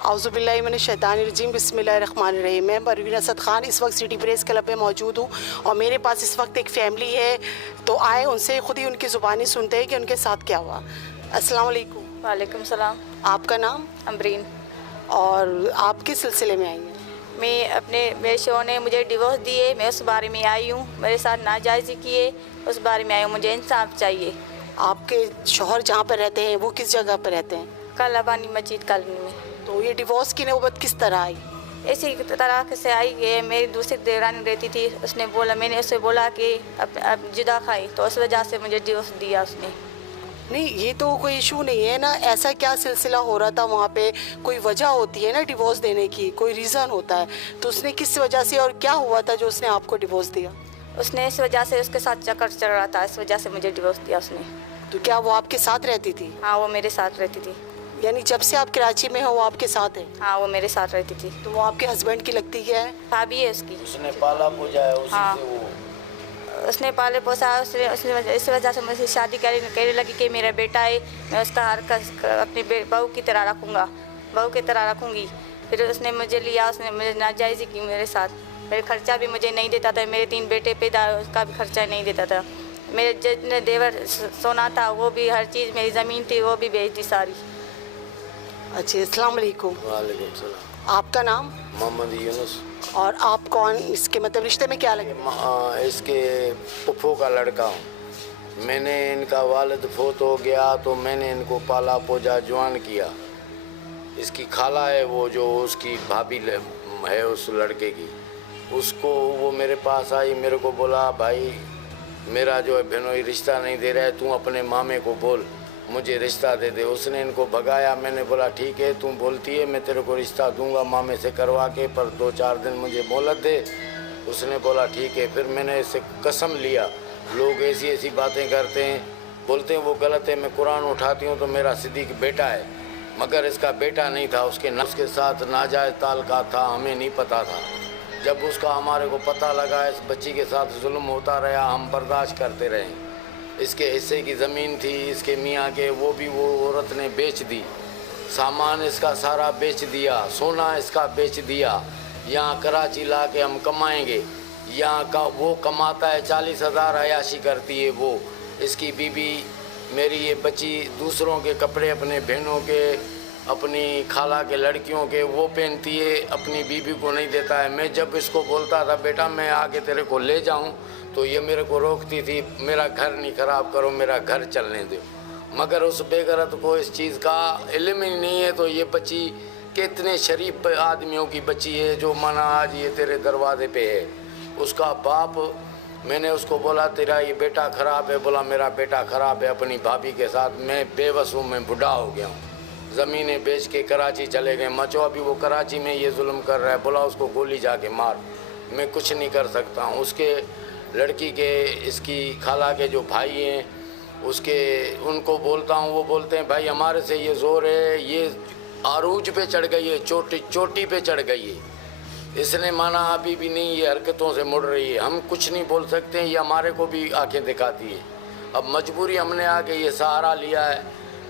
औज़ुबिल्लाहि मिनश्शैतानिर्रजीम बिस्मिल्लाहिर्रहमानिर्रहीम। मैं परवीन असद ख़ान इस वक्त सिटी प्रेस क्लब में मौजूद हूँ और मेरे पास इस वक्त एक फ़ैमिली है, तो आए उनसे ख़ुद ही उनकी ज़ुबानी सुनते हैं कि उनके साथ क्या हुआ। अस्सलाम वालेकुम। वालेकुम सलाम। आपका नाम? अमरीन। और आप किस सिलसिले में आई हैं? मेरे शोहर ने मुझे डिवोर्स दिए, मैं उस बारे में आई हूँ। मेरे साथ नाजायज़ी किए, उस बारे में आई हूँ। मुझे इंसाफ चाहिए। आपके शौहर जहाँ पर रहते हैं वो किस जगह पर रहते हैं? कालापानी मस्जिद कॉलोनी में। तो ये डिवोर्स की नौबत किस तरह आई? इसी तरह से आई है। मेरी दूसरी देवरानी रहती थी, उसने बोला, मैंने उससे बोला कि अब जुदा खाई, तो उस वजह से मुझे डिवोर्स दिया उसने। नहीं, ये तो कोई इशू नहीं है ना। ऐसा क्या सिलसिला हो रहा था वहाँ पे? कोई वजह होती है ना डिवोर्स देने की, कोई रीज़न होता है। तो उसने किस वजह से और क्या हुआ था जो उसने आपको डिवोर्स दिया? उसने इस वजह से, उसके साथ चक्कर चल रहा था, इस वजह से मुझे डिवोर्स दिया उसने। तो क्या वो आपके साथ रहती थी? हाँ, वो मेरे साथ रहती थी। यानी जब से आप कराची में हो वो आपके साथ है? हाँ, वो मेरे साथ रहती थी। तो वो आपके हस्बैंड की लगती क्या है? भाभी है उसकी। उसने पाला पोसा है उसी हाँ, से वो उसने पाले पोसा, उसने इस वजह से मुझे शादी कहने लगी कि मेरा बेटा है, मैं उसका हर अपनी बहू की तरह रखूँगा, बहू की तरह रखूँगी। फिर उसने मुझे लिया, उसने मुझे नाजायज़ी की मेरे साथ। मेरे खर्चा भी मुझे नहीं देता था, मेरे 3 बेटे पैदा, उसका भी खर्चा नहीं देता था। मेरे जितने देवर सोना था वो भी, हर चीज़, मेरी ज़मीन थी वो भी बेच दी सारी। अच्छा, अस्सलाम वालेकुम। वालेकुम सलाम। आपका नाम? मोहम्मद यूनुस। और आप कौन, इसके मतलब रिश्ते में क्या लगे? इसके पुप्पो का लड़का हूँ। मैंने इनका वालिद फोत हो गया तो मैंने इनको पाला पोजा जवान किया। इसकी खाला है वो, जो उसकी भाभी है उस लड़के की, उसको वो मेरे पास आई, मेरे को बोला भाई मेरा जो है बहनोई रिश्ता नहीं दे रहा है, तू अपने मामे को बोल मुझे रिश्ता दे दे। उसने इनको भगाया। मैंने बोला ठीक है, तू बोलती है मैं तेरे को रिश्ता दूंगा मामे से करवा के, पर 2-4 दिन मुझे मोहलत दे। उसने बोला ठीक है। फिर मैंने इससे कसम लिया। लोग ऐसी ऐसी बातें करते हैं, बोलते हैं वो गलत है। मैं कुरान उठाती हूँ तो मेरा सिद्दीक बेटा है, मगर इसका बेटा नहीं था। उसके साथ नाजायज़ ताल्लुकात था, हमें नहीं पता था। जब उसका हमारे को पता लगा, इस बच्ची के साथ जुल्म होता रहा, हम बर्दाश्त करते रहे। इसके हिस्से की ज़मीन थी इसके मियाँ के, वो भी वो औरत ने बेच दी। सामान इसका सारा बेच दिया, सोना इसका बेच दिया। यहाँ कराची ला के हम कमाएंगे। यहाँ का वो कमाता है 40,000, अयाशी करती है वो। इसकी बीबी मेरी ये बच्ची दूसरों के कपड़े, अपने बहनों के, अपनी खाला के लड़कियों के वो पहनती है, अपनी बीबी को नहीं देता है। मैं जब इसको बोलता था बेटा मैं आगे तेरे को ले जाऊं, तो ये मेरे को रोकती थी, मेरा घर नहीं ख़राब करो, मेरा घर चलने दो। मगर उस बेगरत को इस चीज़ का इल्म ही नहीं है। तो ये बच्ची कितने शरीफ आदमियों की बच्ची है जो माना आज ये तेरे दरवाजे पे है। उसका बाप, मैंने उसको बोला तेरा ये बेटा ख़राब है, बोला मेरा बेटा ख़राब है अपनी भाभी के साथ। मैं बेबस हूँ, मैं बूढ़ा हो गया हूँ। ज़मीनें बेच के कराची चले गए। मचो अभी वो कराची में ये जुल्म कर रहा है, बोला उसको गोली जाके मार। मैं कुछ नहीं कर सकता हूँ। उसके लड़की के, इसकी खाला के जो भाई हैं उसके, उनको बोलता हूँ, वो बोलते हैं भाई हमारे से ये ज़ोर है, ये आरूज पे चढ़ गई है, चोटी पे चढ़ गई है। इसने माना अभी भी नहीं, ये हरकतों से मुड़ रही है। हम कुछ नहीं बोल सकते हैं, ये हमारे को भी आंखें दिखाती है। अब मजबूरी हमने आके ये सहारा लिया है,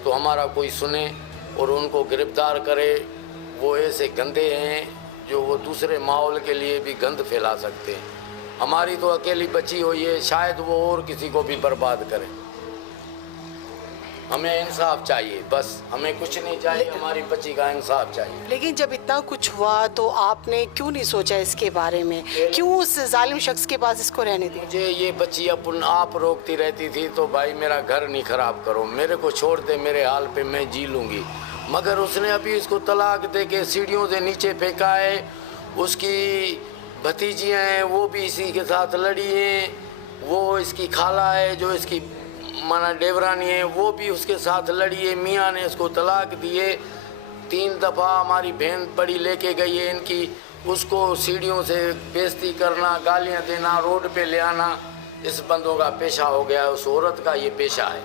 तो हमारा कोई सुने और उनको गिरफ्तार करे। वो ऐसे गंदे हैं जो वो दूसरे माहौल के लिए भी गंद फैला सकते हैं। हमारी तो अकेली बची हुई है, शायद वो और किसी को भी बर्बाद करे। हमें इंसाफ चाहिए, बस हमें कुछ नहीं चाहिए, हमारी बच्ची का इंसाफ चाहिए। लेकिन जब इतना कुछ हुआ तो आपने क्यों नहीं सोचा इसके बारे में? क्यों उस जालिम शख्स के पास इसको रहने दिया? मुझे ये बच्ची अपन आप रोकती रहती थी तो भाई मेरा घर नहीं ख़राब करो, मेरे को छोड़ दे, मेरे हाल पे मैं जी लूँगी। मगर उसने अभी इसको तलाक दे के सीढ़ियों से नीचे फेंका है। उसकी भतीजियाँ हैं वो भी इसी के साथ लड़ी हैं। वो इसकी खाला है जो इसकी माना डेवरानी है, वो भी उसके साथ लड़ी है। मियाँ ने इसको तलाक दिए। 3 दफ़ा हमारी बहन पड़ी लेके गई है इनकी, उसको सीढ़ियों से बेइज्जती करना, गालियाँ देना, रोड पे ले आना, इस बंदों का पेशा हो गया है। उस औरत का ये पेशा है।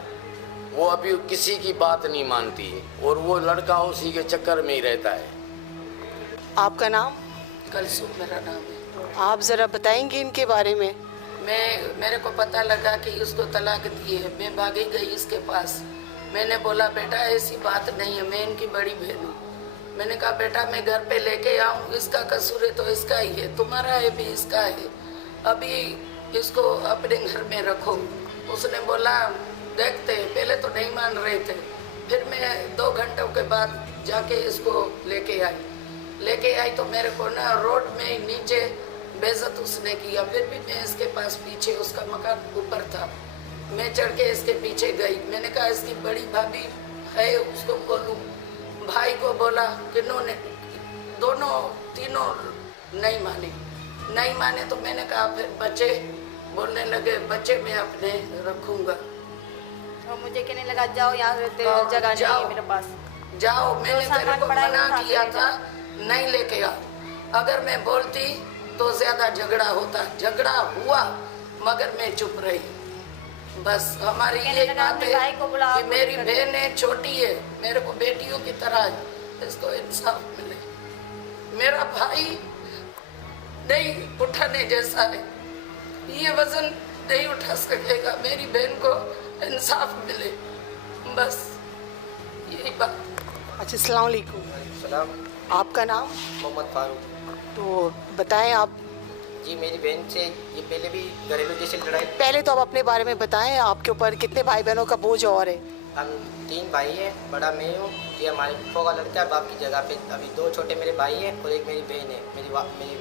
वो अभी किसी की बात नहीं मानती है और वो लड़का उसी के चक्कर में ही रहता है। आपका नाम? कलसुम मेरा नाम है। आप ज़रा बताएंगे इनके बारे में? मेरे को पता लगा कि उसको तलाक दी है, मैं भागी गई इसके पास। मैंने बोला बेटा ऐसी बात नहीं है, मैं इनकी बड़ी बहन हूँ। मैंने कहा बेटा मैं घर पे लेके आऊँ, इसका कसूर है तो इसका ही है, तुम्हारा है भी इसका है, अभी इसको अपने घर में रखो। उसने बोला देखते हैं, पहले तो नहीं मान रहे थे, फिर मैं 2 घंटों के बाद जाके इसको लेके आई तो मेरे को ना रोड में ही नीचे बेइज्जत उसने किया। फिर भी मैं इसके पास पीछे, उसका मकान ऊपर था, मैं चढ़ के इसके पीछे गई। मैंने कहा इसकी बड़ी भाभी है, उसको बोलूं, भाई को बोला, किन्होंने दोनों तीनों नहीं माने तो मैंने कहा फिर बच्चे बोलने लगे, बच्चे मैं अपने रखूंगा। और मुझे कहने लगा जाओ, यहाँ जगह नहीं है मेरे पास, जाओ। मैंने सामान तेरे को पड़ा है, मना उठा के किया ले था नहीं लेके आओ। अगर मैं बोलती तो ज्यादा झगड़ा होता, झगड़ा हुआ मगर मैं चुप रही। बस हमारी कहने ये लगा बात अपने भाई को बुलाओ, है कि मेरी बोल बहन है, छोटी है, मेरे को बेटियों की तरह है, इसको इंसाफ मिले। मेरा भाई नहीं उठाने जैसा है, ये वजन नहीं उठा सकेगा, मेरी बहन को इंसाफ मिले, बस यही बात। अच्छा, अस्सलाम वालेकुम। सलाम। आपका नाम? मोहम्मद फारूक। तो बताएं आप। जी मेरी बहन से ये पहले भी घरेलू जैसे लड़ाई। पहले तो आप अपने बारे में बताएं, आपके ऊपर कितने भाई बहनों का बोझ और है? हम 3 भाई हैं, बड़ा मैं हूँ, ये हमारे फूफा का लड़का है, बाप की जगह पे अभी 2 छोटे मेरे भाई हैं और एक मेरी बहन है। मेरी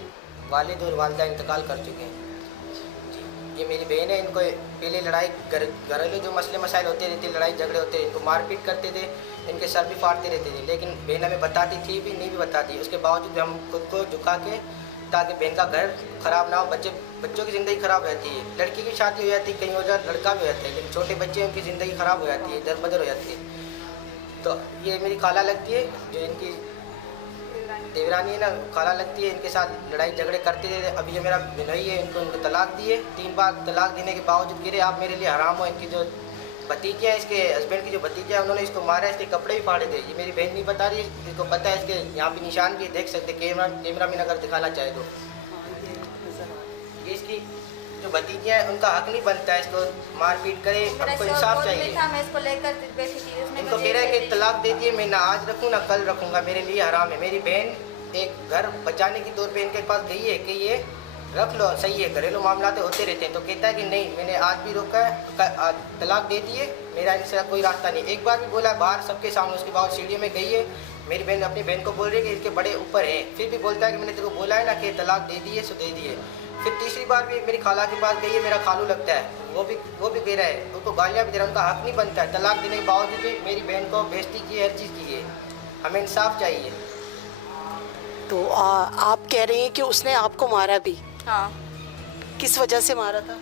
वालिद और वालिदा इंतकाल कर चुके हैं। जी ये मेरी बहन है, इनको पहले लड़ाई घरेलू जो मसले मसाइल होते रहते, लड़ाई झगड़े होते, इनको मारपीट करते थे, इनके सर भी फाड़ते रहते थे, लेकिन बहन हमें बताती थी भी नहीं भी बताती, उसके बावजूद भी हम खुद को झुका के ताकि बहन का घर ख़राब ना हो, बच्चों की ज़िंदगी ख़राब रहती है। लड़की की शादी हो जाती है, कहीं हो जाए लड़का भी हो जाता है, लेकिन छोटे बच्चे उनकी ज़िंदगी ख़राब हो जाती है, दर बदर हो जाती है। तो ये मेरी खाला लगती है, जो इनकी देवरानी है ना, खाला लगती है, इनके साथ लड़ाई झगड़े करते थे। अभी ये मेरा बिनोई है, इनको तलाक दिए, 3 बार तलाक देने के बावजूद गिरे आप मेरे लिए हराम हो। इनकी जो भतीजे हैं, इसके हस्बैंड की जो भतीजे हैं, उन्होंने इसको मारा, इसके कपड़े भी फाड़े थे। ये मेरी बहन नहीं बता रही, इसको पता है, इसके यहाँ पे निशान भी देख सकते, कैमरा में अगर दिखाना चाहे तो। ये इसकी जो भतीजे हैं, उनका हक नहीं बनता है इसको मारपीट करे, हमको इंसाफ चाहिए। मैं इसको लेकर बैठी थी, उसने इनको मुझे कह रहा है कि तलाक दे दिए, मैं ना आज रखूँ ना कल रखूँगा, मेरे लिए हराम है। मेरी बहन एक घर बचाने की तौर पे इनके पास गई है कि ये रख लो, सही है, घरेलू मामला तो होते रहते हैं, तो कहता है कि नहीं, मैंने आज भी रोका है, आज तलाक दे दिए, मेरा इनसे कोई रास्ता नहीं। एक बार भी बोला बाहर सबके सामने, उसके बाद सीढ़ी में गई है, मेरी बहन अपनी बहन को बोल रही है कि इसके बड़े ऊपर है, फिर भी बोलता है कि मैंने तेरे को बोला है ना कि तलाक दे दिए सो दे दिए। फिर तीसरी बार भी मेरी खाला के पास गई है, मेरा खालू लगता है, वो भी कह रहा है, उनको गालियाँ भी दे रहा है, उनका हक नहीं बनता है। तलाक देने के बावजूद भी मेरी बहन को बेइज्जती की, हर चीज़ की है, हमें इंसाफ चाहिए। तो आप कह रही हैं कि उसने आपको मारा भी? हाँ, किस वजह से मारा था?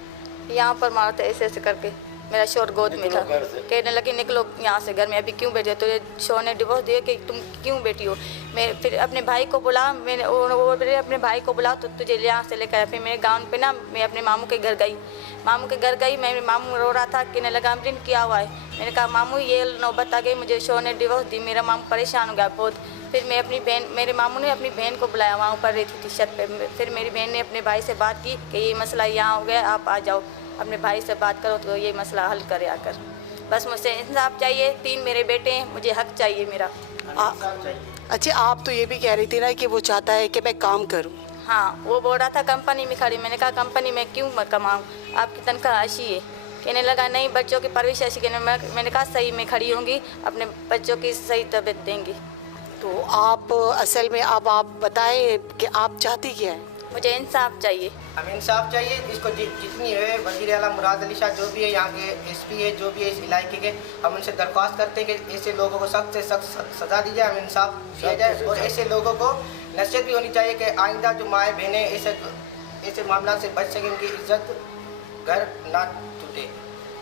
यहाँ पर मारा था ऐसे करके, मेरा शोर गोद में था, कहने लगी निकलो यहाँ से, घर में अभी क्यों बैठे? तो ये शोर ने डिवोर्स दिया कि तुम क्यों बैठी हो? मैं फिर अपने भाई को बुला, मैंने वो अपने भाई को बुला तो तुझे यहाँ से लेकर आया। फिर मेरे गाँव पे ना मैं अपने मामू के घर गई, मेरे मामू रो रहा था, कहने लगा अमरीन क्या हुआ है? मैंने कहा मामू ये नौबत आ गई, मुझे शोर ने डिवोर्स दी, मेरा मामू परेशान हो गया बहुत। फिर मैं अपनी बहन, मेरे मामू ने अपनी बहन को बुलाया, वहाँ ऊपर रहती थी छत पे। फिर मेरी बहन ने अपने भाई से बात की कि ये मसला यहाँ हो गया, आप आ जाओ, अपने भाई से बात करो तो ये मसला हल करे आकर। बस मुझसे इंसाफ चाहिए, 3 मेरे बेटे हैं, मुझे हक चाहिए मेरा। अच्छा, आप तो ये भी कह रही थी ना कि वो चाहता है कि मैं काम करूं। हाँ, वो बोल रहा था कंपनी में खड़ी, मैंने कहा कंपनी में क्यों कमाऊँ, आपकी तनख्वाह अच्छी है। कहने लगा नहीं, बच्चों की परवरिश ऐसी। मैंने कहा सही, मैं खड़ी होंगी, अपने बच्चों की सही तबीयत देंगी। तो आप असल में अब आप बताएं कि आप चाहती क्या हैं? मुझे इंसाफ चाहिए। हमें इंसाफ चाहिए, जिसको जितनी है वज़ीर आला मुराद अली शाह जो भी है, यहाँ के एसपी है, जो भी है इस इलाके के, हम उनसे दरख्वास्त करते हैं कि ऐसे लोगों को सख्त से सख्त सज़ा दी जाए, हमें इंसाफ दिया जाए। और ऐसे लोगों को नसीहत भी होनी चाहिए कि आइंदा जो माएँ बहनें ऐसे मामला से बच सकें, उनकी इज्जत घर ना टूटे।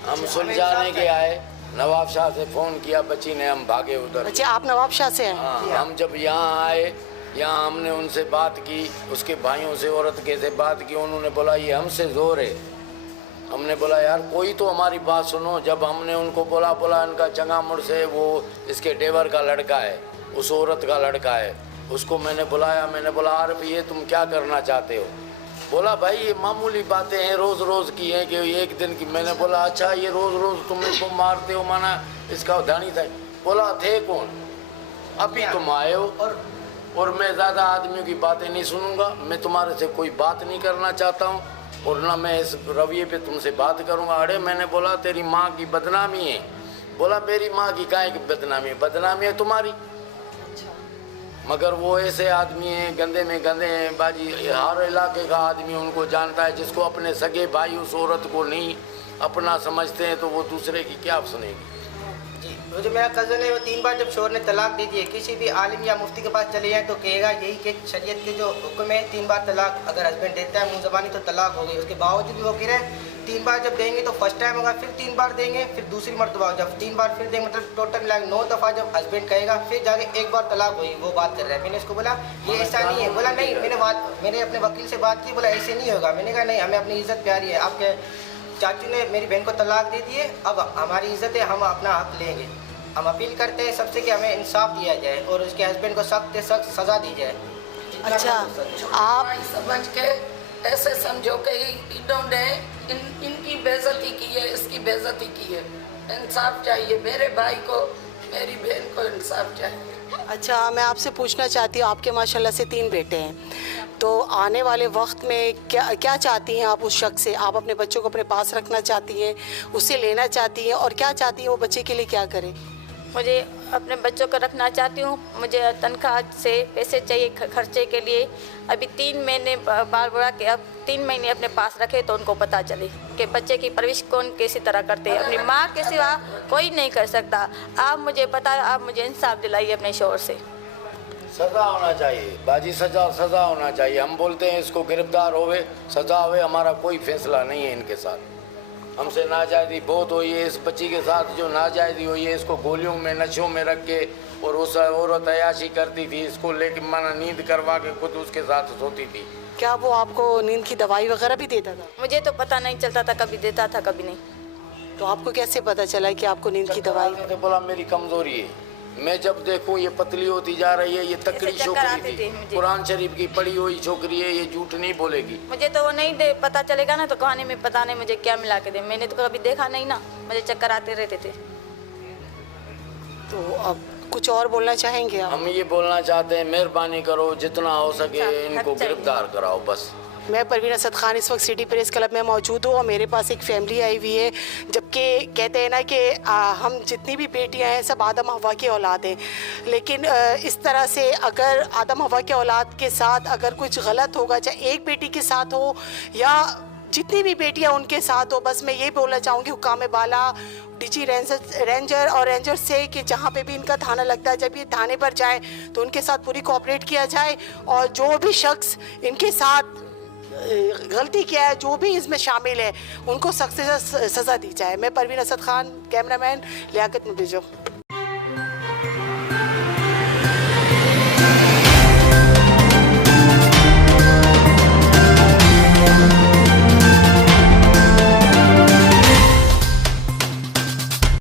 हम सुलझाने के आए, नवाब शाह से फ़ोन किया, बच्ची ने, हम भागे उधर। अच्छा, आप नवाब शाह से हैं? हाँ, हम जब यहाँ आए, यहाँ हमने उनसे बात की, उसके भाइयों से, औरत के से बात की, उन्होंने बोला ये हमसे ज़ोर है। हमने बोला यार कोई तो हमारी बात सुनो। जब हमने उनको बोला इनका चंगामुड़ से वो इसके देवर का लड़का है, उस औरत का लड़का है, उसको मैंने बुलाया, मैंने बोला यार ये तुम क्या करना चाहते हो? बोला भाई ये मामूली बातें हैं, रोज़ रोज़ की हैं कि एक दिन की। मैंने बोला अच्छा ये रोज़ रोज़ तुम इसको मारते हो, माना इसका धानी था? बोला थे कौन? अभी तुम आए हो और मैं ज़्यादा आदमियों की बातें नहीं सुनूंगा। मैं तुम्हारे से कोई बात नहीं करना चाहता हूँ और ना मैं इस रवैये पे तुमसे बात करूँगा। अरे मैंने बोला तेरी माँ की बदनामी है। बोला मेरी माँ की काहे की बदनामी है? बदनामी है तुम्हारी। मगर वो ऐसे आदमी हैं, गंदे में गंदे हैं बाजी। हर इलाके का आदमी उनको जानता है। जिसको अपने सगे भाई उस औरत को नहीं अपना समझते हैं तो वो दूसरे की क्या सुनेगी। जी, वो जो मेरा कज़न है वो 3 बार जब शोहर ने तलाक दे दी है, किसी भी आलिम या मुफ्ती के पास चले जाए तो कहेगा यही कि शरीयत के जो हुक्म है 3 बार तलाक अगर हस्बैंड देता है मुँह ज़बानी तो तलाक हो गई। उसके बावजूद भी वो कह रहे हैं 3 बार जब देंगे तो फर्स्ट टाइम होगा, फिर 3 बार देंगे, फिर दूसरी मरतबा जब 3 बार फिर देंगे, मतलब टोटल मिला 9 दफ़ा जब हस्बैंड कहेगा फिर जाके 1 बार तलाक हुई। वो बात कर रहा है। मैंने उसको बोला ये ऐसा नहीं है। बोला नहीं, मैंने अपने वकील से बात की। बोला ऐसे नहीं होगा। मैंने कहा नहीं, हमें अपनी इज़्ज़त प्यारी है। आपके चाचू ने मेरी बहन को तलाक दे दी है, अब हमारी इज़्ज़त है, हम अपना हक लेंगे। हम अपील करते हैं सबसे कि हमें इंसाफ दिया जाए और उसके हस्बैंड को सख्त से सख्त सज़ा दी जाए। अच्छा, आप समझ के ऐसे समझो कि इन्होंने इनकी बेइज्जती की है, इसकी बेइज्जती की है। इंसाफ चाहिए मेरे भाई को, मेरी बहन को इंसाफ चाहिए। अच्छा, मैं आपसे पूछना चाहती हूँ, आपके माशाल्लाह से 3 बेटे हैं, तो आने वाले वक्त में क्या चाहती हैं आप उस शख्स से? आप अपने बच्चों को अपने पास रखना चाहती हैं, उससे लेना चाहती हैं, और क्या चाहती हैं वो बच्चे के लिए क्या करें? मुझे अपने बच्चों को रखना चाहती हूँ। मुझे तनख्वाह से पैसे चाहिए खर्चे के लिए। अभी 3 महीने बाल बुढ़ा के अब 3 महीने अपने पास रखे तो उनको पता चले कि बच्चे की परवरिश कौन कैसी तरह करते हैं। अपनी माँ के सिवा कोई नहीं कर सकता। आप मुझे पता, आप मुझे इंसाफ दिलाइए अपने शोहर से। सज़ा होना चाहिए बाजी, सज़ा होना चाहिए। हम बोलते हैं इसको गिरफ्तार होवे, सज़ा होवे। हमारा कोई फैसला नहीं है इनके साथ। हमसे नाजायज़ी बहुत हुई है। इस बच्ची के साथ जो नाजायज़ी हुई है, इसको गोलियों में नशों में रख के और उस औरत अयाशी करती थी, इसको लेके माना नींद करवा के खुद उसके साथ सोती थी। क्या वो आपको नींद की दवाई वगैरह भी देता था? मुझे तो पता नहीं चलता था, कभी देता था कभी नहीं। तो आपको कैसे पता चला कि आपको नींद की दवाई? तो बोला मेरी कमज़ोरी है। मैं जब देखूं ये पतली होती जा रही है, ये तकड़ी छोकरी थी, कुरान शरीफ की पढ़ी हुई छोकरी है, ये झूठ नहीं बोलेगी। मुझे तो वो नहीं दे पता चलेगा ना तो कहानी में पता नहीं मुझे क्या मिला के दे। मैंने तो कभी देखा नहीं ना, मुझे चक्कर आते रहते थे। तो अब कुछ और बोलना चाहेंगे आप? हम ये बोलना चाहते हैं मेहरबानी करो, जितना हो सके इनको गिरफ्तार कराओ बस। मैं परवीन असद खान इस वक्त सिटी प्रेस क्लब में मौजूद हूँ और मेरे पास एक फैमिली आई हुई है। जबकि कहते हैं ना कि हम जितनी भी बेटियां हैं सब आदम हवा की औलाद हैं, लेकिन इस तरह से अगर आदम हवा के औलाद के साथ अगर कुछ गलत होगा, चाहे एक बेटी के साथ हो या जितनी भी बेटियां उनके साथ हो, बस मैं ये बोलना चाहूँगी हुक्काम बाला, डीजी रेंजर और रेंजर से कि जहाँ पे भी इनका थाना लगता है, जब ये थाने पर जाए तो उनके साथ पूरी कोऑपरेट किया जाए और जो भी शख्स इनके साथ गलती किया है, जो भी इसमें शामिल है, उनको सख्त से सज़ा दी जाए। मैं परवीन असद खान, कैमरामैन लियाकत मुबीजो।